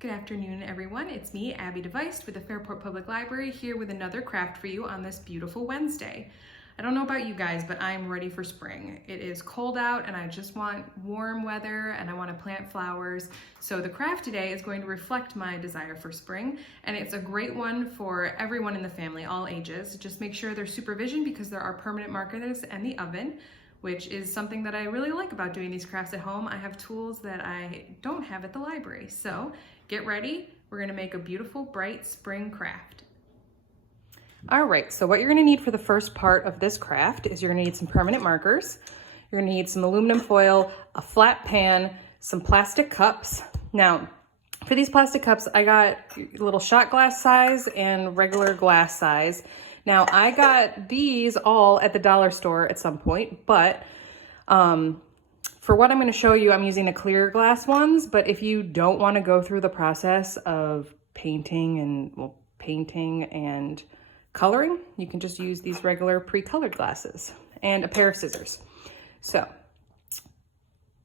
Good afternoon, everyone. It's me, Abby Device with the Fairport Public Library, here with another craft for you on this beautiful Wednesday. I don't know about you guys, but I'm ready for spring. It is cold out and I just want warm weather and I want to plant flowers. So the craft today is going to reflect my desire for spring, and it's a great one for everyone in the family, all ages. Just make sure there's supervision because there are permanent markers and the oven, which is something that I really like about doing these crafts at home. I have tools that I don't have at the library. So get ready, we're gonna make a beautiful, bright spring craft. All right, so what you're gonna need for the first part of this craft is you're gonna need some permanent markers, you're gonna need some aluminum foil, a flat pan, some plastic cups. Now, for these plastic cups, I got little shot glass size and regular glass size. Now, I got these all at the dollar store at some point, but for what I'm going to show you, I'm using the clear glass ones. But if you don't want to go through the process of painting and coloring, you can just use these regular pre-colored glasses and a pair of scissors. So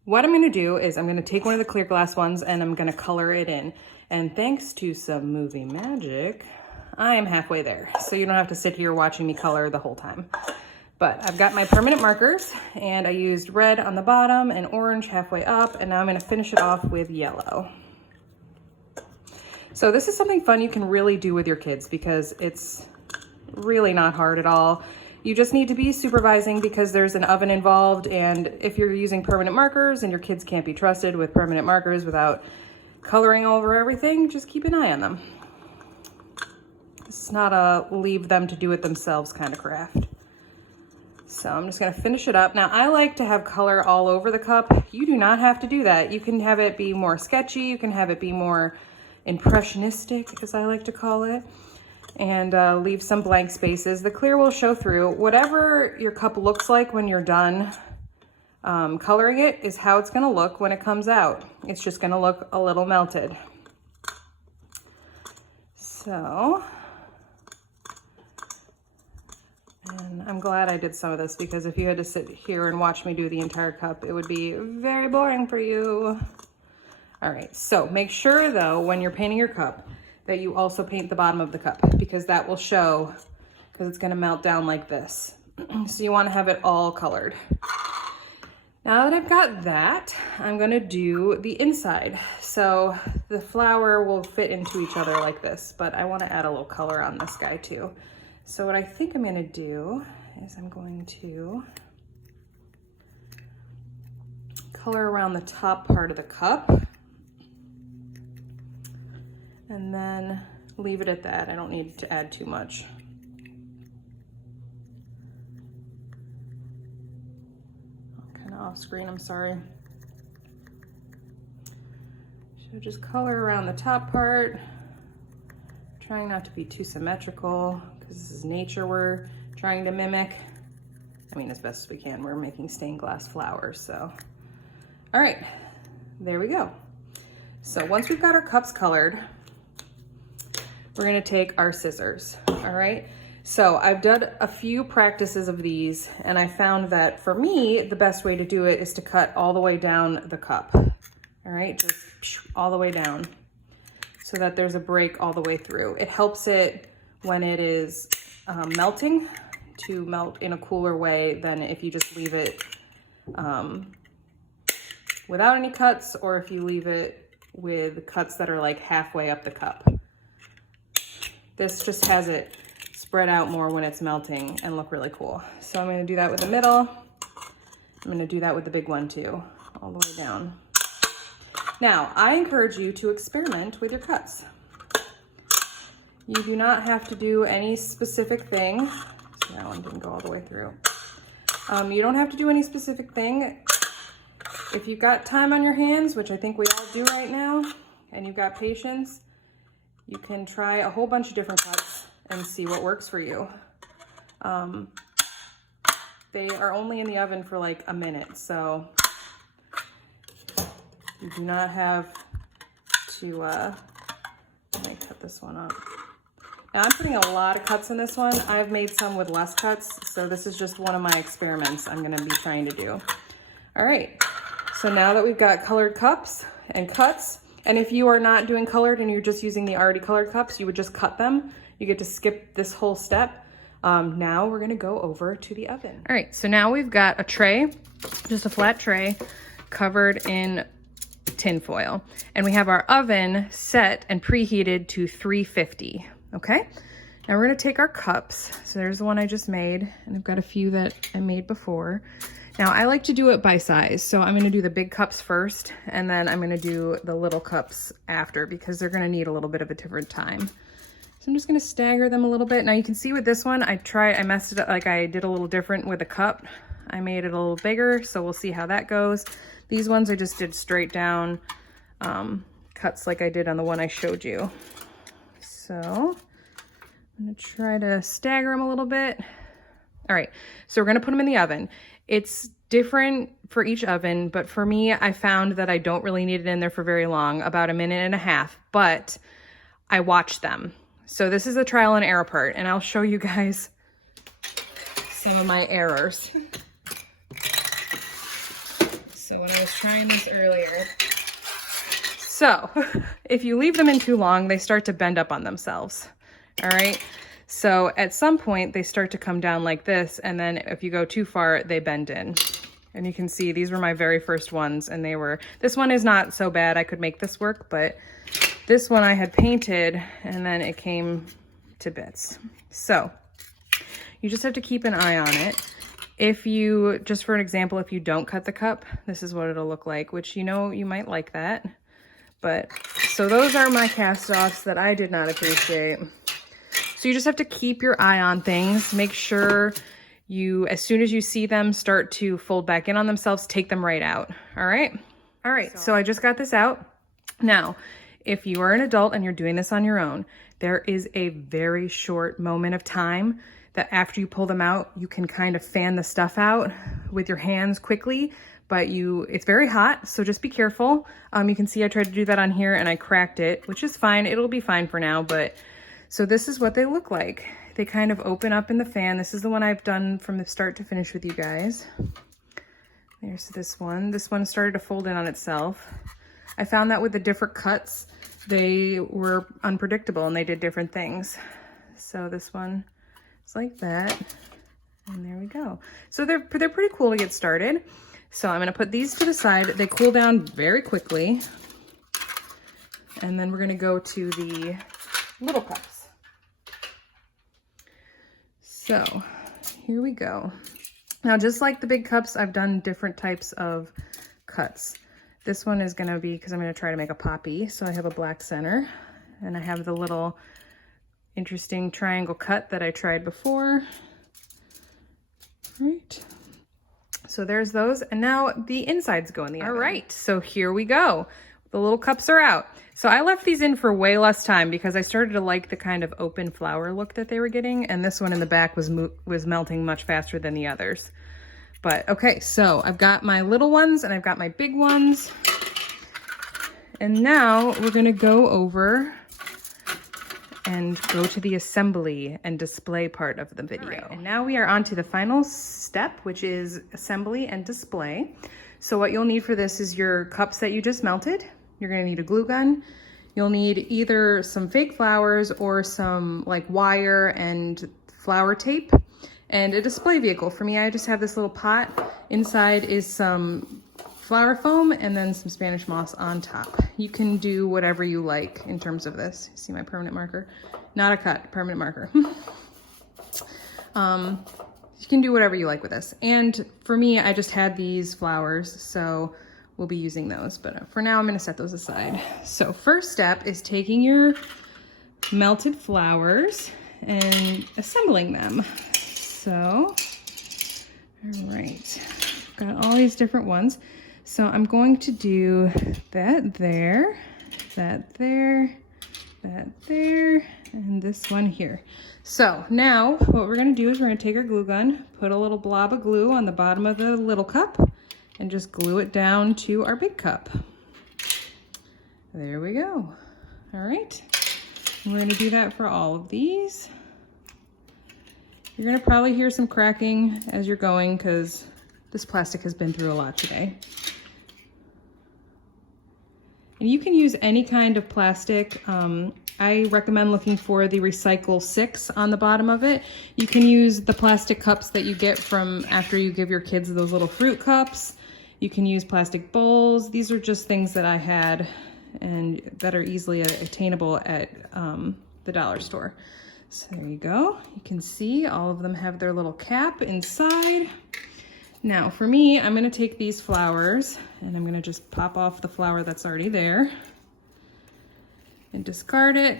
what I'm going to do is I'm going to take one of the clear glass ones and I'm going to color it in. And thanks to some movie magic, I am halfway there, so you don't have to sit here watching me color the whole time. But I've got my permanent markers, and I used red on the bottom and orange halfway up, and now I'm going to finish it off with yellow. So this is something fun you can really do with your kids because it's really not hard at all. You just need to be supervising because there's an oven involved, and if you're using permanent markers and your kids can't be trusted with permanent markers without coloring over everything, just keep an eye on them. It's not a leave them to do it themselves kind of craft. So I'm just gonna finish it up. Now I like to have color all over the cup. You do not have to do that. You can have it be more sketchy. You can have it be more impressionistic, as I like to call it, and leave some blank spaces. The clear will show through. Whatever your cup looks like when you're done coloring it is how it's gonna look when it comes out. It's just gonna look a little melted. So, and I'm glad I did some of this because if you had to sit here and watch me do the entire cup, it would be very boring for you. All right, so make sure though, when you're painting your cup, that you also paint the bottom of the cup because that will show, because it's gonna melt down like this. So you wanna have it all colored. Now that I've got that, I'm gonna do the inside. So the flower will fit into each other like this, but I wanna add a little color on this guy too. So what I think I'm gonna do is I'm going to color around the top part of the cup and then leave it at that. I don't need to add too much. Kind of off screen, I'm sorry. So just color around the top part, trying not to be too symmetrical because this is nature we're trying to mimic. I mean, as best as we can. We're making stained glass flowers, so. All right, there we go. So once we've got our cups colored, we're gonna take our scissors, all right? So I've done a few practices of these and I found that for me, the best way to do it is to cut all the way down the cup, all right? Just all the way down so that there's a break all the way through. It helps it when it is melting to melt in a cooler way than if you just leave it without any cuts or if you leave it with cuts that are like halfway up the cup. This just has it spread out more when it's melting and look really cool. So I'm gonna do that with the middle. I'm gonna do that with the big one too, all the way down. Now, I encourage you to experiment with your cuts. You do not have to do any specific thing. So that one didn't go all the way through. You don't have to do any specific thing. If you've got time on your hands, which I think we all do right now, and you've got patience, you can try a whole bunch of different cuts and see what works for you. They are only in the oven for like a minute, so you do not have to, let me cut this one up. Now I'm putting a lot of cuts in this one. I've made some with less cuts, so this is just one of my experiments I'm gonna be trying to do. All right, so now that we've got colored cups and cuts, And if you are not doing colored and you're just using the already colored cups, you would just cut them. You get to skip this whole step. Now we're gonna go over to the oven. All right, so now we've got a tray, just a flat tray covered in tin foil. And we have our oven set and preheated to 350, okay? Now we're gonna take our cups. So there's the one I just made, and I've got a few that I made before. Now I like to do it by size. So I'm gonna do the big cups first, and then I'm gonna do the little cups after because they're gonna need a little bit of a different time. So I'm just gonna stagger them a little bit. Now you can see with this one, I messed it up, like I did a little different with the cup. I made it a little bigger, so we'll see how that goes. These ones I just did straight down cuts like I did on the one I showed you. So I'm gonna try to stagger them a little bit. All right, so we're gonna put them in the oven. It's different for each oven, but for me, I found that I don't really need it in there for very long, about 1.5 minutes, but I watch them. So this is a trial and error part, and I'll show you guys some of my errors. So when I was trying this earlier, so if you leave them in too long, they start to bend up on themselves, all right? So at some point they start to come down like this, and then if you go too far, they bend in. And you can see these were my very first ones, and this one is not so bad. I could make this work, but this one I had painted and then it came to bits. So you just have to keep an eye on it. If you, just for an example, if you don't cut the cup, this is what it'll look like, which you might like that. But, so those are my cast-offs that I did not appreciate. So you just have to keep your eye on things. Make sure you, as soon as you see them start to fold back in on themselves, take them right out, all right? All right, so I just got this out. Now, if you are an adult and you're doing this on your own, there is a very short moment of time that after you pull them out, you can kind of fan the stuff out with your hands quickly, but it's very hot, so just be careful. You can see I tried to do that on here and I cracked it, which is fine. It'll be fine for now, but so this is what they look like. They kind of open up in the fan. This is the one I've done from the start to finish with you guys. There's this one. This one started to fold in on itself. I found that with the different cuts, they were unpredictable and they did different things. So this one is like that, and there we go. So they're pretty cool to get started. So I'm gonna put these to the side. They cool down very quickly. And then we're gonna go to the little cups. So here we go. Now, just like the big cups, I've done different types of cuts. This one is gonna be, because I'm gonna try to make a poppy, so I have a black center, and I have the little interesting triangle cut that I tried before. Right. So there's those, and now the insides go in the oven. All right, so here we go. The little cups are out. So I left these in for way less time because I started to like the kind of open flower look that they were getting, and this one in the back was melting much faster than the others. But okay, so I've got my little ones and I've got my big ones. And now we're gonna go over and go to the assembly and display part of the video. Right, and now we are on to the final step, which is assembly and display. So what you'll need for this is your cups that you just melted. You're gonna need a glue gun. You'll need either some fake flowers or some like wire and flower tape, and a display vehicle. For me, I just have this little pot. Inside is some flower foam and then some Spanish moss on top. You can do whatever you like in terms of this. See my permanent marker? Not a cut, permanent marker. You can do whatever you like with this. And for me, I just had these flowers, so we'll be using those. But for now, I'm gonna set those aside. So first step is taking your melted flowers and assembling them. So, all right, got all these different ones. So I'm going to do that there, that there, that there, and this one here. So now what we're gonna do is we're gonna take our glue gun, put a little blob of glue on the bottom of the little cup, and just glue it down to our big cup. There we go. All right, we're gonna do that for all of these. You're gonna probably hear some cracking as you're going because this plastic has been through a lot today. And you can use any kind of plastic. I recommend looking for the Recycle 6 on the bottom of it. You can use the plastic cups that you get from after you give your kids those little fruit cups. You can use plastic bowls. These are just things that I had and that are easily attainable at the dollar store. So there you go. You can see all of them have their little cap inside. Now for me, I'm gonna take these flowers and I'm gonna just pop off the flower that's already there and discard it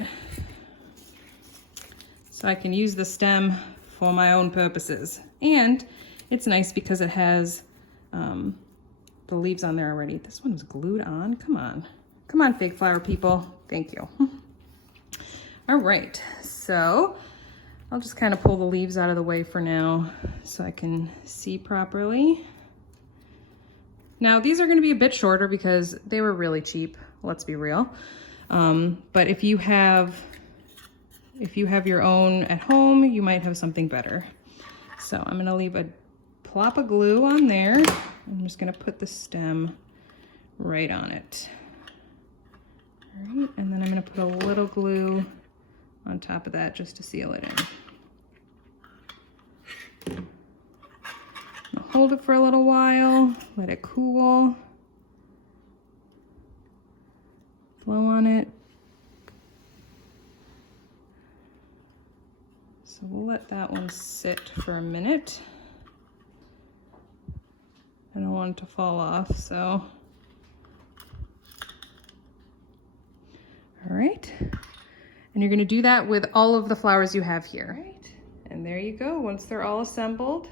so I can use the stem for my own purposes. And it's nice because it has the leaves on there already. This one is glued on. Come on. Come on, fake flower people. Thank you. All right, so I'll just kind of pull the leaves out of the way for now so I can see properly. Now these are going to be a bit shorter because they were really cheap, let's be real. But if you have your own at home, you might have something better. So I'm going to leave a plop of glue on there. I'm just going to put the stem right on it. All right, and then I'm going to put a little glue on top of that just to seal it in. I'll hold it for a little while, let it cool, blow on it. So we'll let that one sit for a minute. I don't want it to fall off, so. All right, and you're gonna do that with all of the flowers you have here. All right, and there you go, once they're all assembled.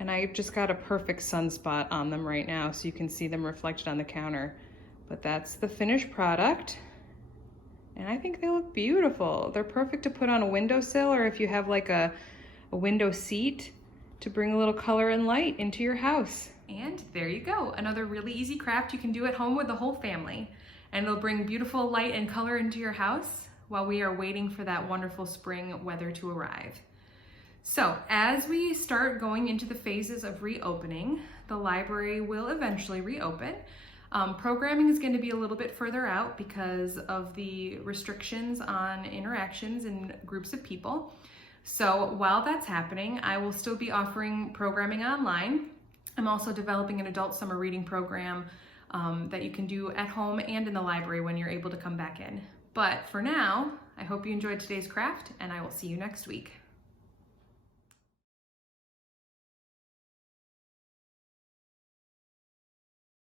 And I just got a perfect sunspot on them right now so you can see them reflected on the counter. But that's the finished product. And I think they look beautiful. They're perfect to put on a windowsill or if you have like a window seat to bring a little color and light into your house. And there you go, another really easy craft you can do at home with the whole family. And it'll bring beautiful light and color into your house while we are waiting for that wonderful spring weather to arrive. So as we start going into the phases of reopening, the library will eventually reopen. Programming is going to be a little bit further out because of the restrictions on interactions in groups of people. So while that's happening, I will still be offering programming online. I'm also developing an adult summer reading program that you can do at home and in the library when you're able to come back in. But for now, I hope you enjoyed today's craft and I will see you next week.